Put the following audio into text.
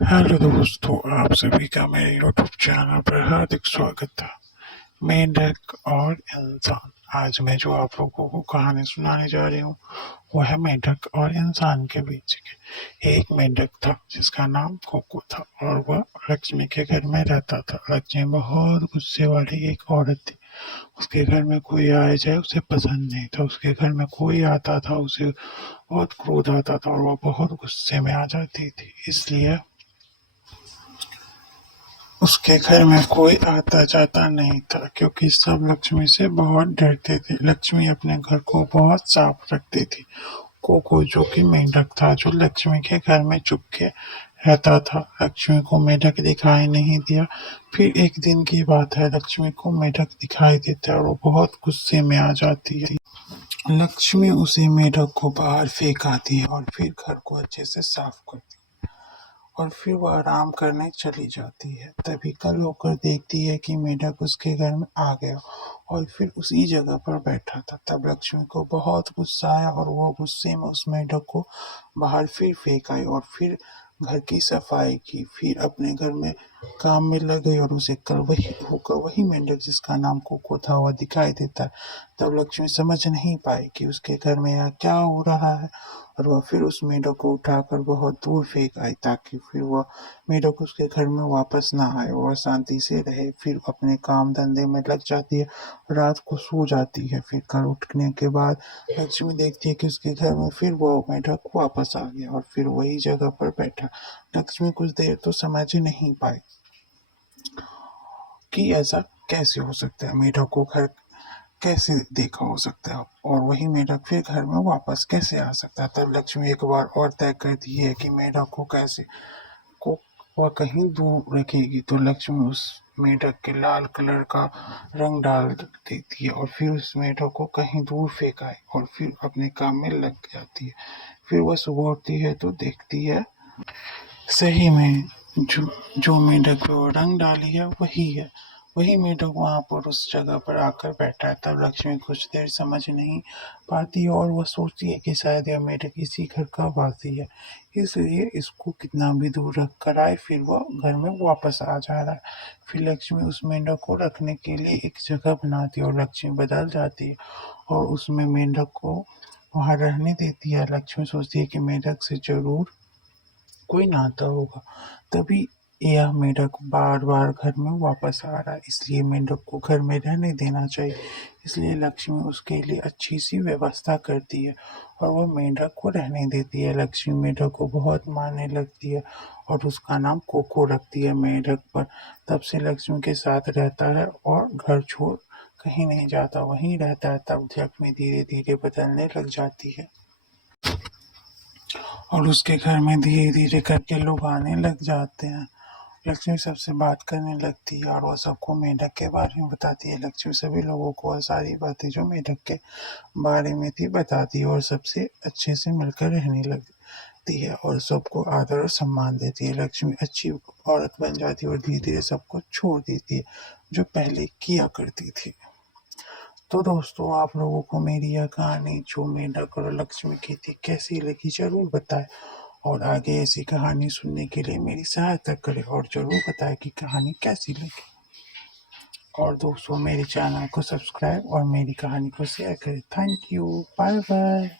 Hello दोस्तों, आप सभी का मेरे यूट्यूब चैनल पर हार्दिक स्वागत है। मेंढक और इंसान। आज मैं जो आप लोगों को कहानी सुनाने जा रही हूँ वो है मेंढक और इंसान के बीच की। एक मेंढक था जिसका नाम कोको था और वह लक्ष्मी के घर में रहता था। लक्ष्मी बहुत गुस्से वाली एक औरत थी। उसके घर में कोई आए जाए उसे पसंद नहीं था। उसके घर में कोई आता था उसे बहुत क्रोध आता था और वह बहुत गुस्से में आ जाती थी। इसलिए उसके घर में कोई आता जाता नहीं था क्योंकि सब लक्ष्मी से बहुत डरते थे। लक्ष्मी अपने घर को बहुत साफ रखती थी। कोको जो कि मेंढक था जो लक्ष्मी के घर में चुपके रहता था। लक्ष्मी को मेंढक दिखाई नहीं दिया। फिर एक दिन की बात है, लक्ष्मी को मेंढक दिखाई देता है और वो बहुत गुस्से में आ जाती है। लक्ष्मी उसी मेंढक को बाहर फेंक आती है और फिर घर को अच्छे से साफ करती है और फिर वह आराम करने चली जाती है। तभी कल होकर देखती है कि मेंढक उसके घर में आ गया और फिर उसी जगह पर बैठा था। तब लक्ष्मी को बहुत गुस्सा आया और वो गुस्से में उस मेंढक को बाहर फिर फेंक आई और फिर घर की सफाई की। फिर अपने घर में काम में लग गई और उसे कल वही होकर वही मेंढक जिसका नाम कोको था वह दिखाई देता है। तब लक्ष्मी समझ नहीं पाई कि उसके घर में यहाँ क्या हो रहा है और वह फिर उस मेंढक को उठाकर बहुत दूर फेंक आई ताकि फिर वह मेंढक उसके घर में वापस ना आए, वह शांति से रहे। फिर अपने काम धंधे में लग जाती है, रात को सो जाती है। फिर कल उठने के बाद लक्ष्मी देखती है कि उसके घर में फिर वो मेंढक वापस आ गया और फिर वही जगह पर बैठा। लक्ष्मी कुछ देर तो समझ ही नहीं पाई कि ऐसा कैसे हो सकता है, मेढक को घर कैसे देखा हो सकता है और वही मेढक फिर घर में वापस कैसे आ सकता है। तब लक्ष्मी एक बार और तय करती है कि मेढक को कैसे को वह कहीं दूर रखेगी। तो लक्ष्मी उस मेढक के लाल कलर का रंग डाल देती है और फिर उस मेढक को कहीं दूर फेंक आई और फिर अपने काम में लग जाती है। फिर वह सुबह उठती है तो देखती है सही में जो जो मेंढक पे वो रंग डाली है वही है। वही मेंढक वहां पर उस जगह पर आकर बैठा है। तब लक्ष्मी कुछ देर समझ नहीं पाती है और वह सोचती है कि शायद यह मेंढक इसी घर का वासी है, इसलिए इसको कितना भी दूर रख कर आए फिर वह घर में वापस आ जा रहा है। फिर लक्ष्मी उस मेंढक को रखने के लिए एक जगह बनाती है और लक्ष्मी बदल जाती है और उसमें मेंढक को वहां रहने देती है। लक्ष्मी सोचती है कि मेंढक से जरूर कोई नाता होगा, तभी यह मेंढक बार बार घर में वापस आ रहा है, इसलिए मेंढक को घर में रहने देना चाहिए। इसलिए लक्ष्मी उसके लिए अच्छी सी व्यवस्था करती है और वह मेंढक को रहने देती है। लक्ष्मी मेंढक को बहुत मारने लगती है और उसका नाम कोको रखती है मेंढक पर। तब से लक्ष्मी के साथ रहता है और घर छोड़ कहीं नहीं जाता, वहीं रहता है। तब लक्ष्मी धीरे धीरे बदलने लग जाती है और उसके घर में धीरे धीरे करके लोग आने लग जाते हैं। लक्ष्मी सबसे बात करने लगती है और वह सबको मेंढक के बारे में बताती है। लक्ष्मी सभी लोगों को वह सारी बातें जो मेंढक के बारे में थी बताती है और सबसे अच्छे से मिलकर रहने लगती है और सबको आदर और सम्मान देती है। लक्ष्मी अच्छी औरत बन जाती है और धीरे धीरे सबको छोड़ देती है जो पहले किया करती थी। तो दोस्तों, आप लोगों को मेरी यह कहानी जो मेंढक और लक्ष्मी की थी कैसी लगी जरूर बताएं और आगे ऐसी कहानी सुनने के लिए मेरी सहायता करें और जरूर बताएं कि कहानी कैसी लगी। और दोस्तों, मेरे चैनल को सब्सक्राइब और मेरी कहानी को शेयर करें। Thank you, bye bye.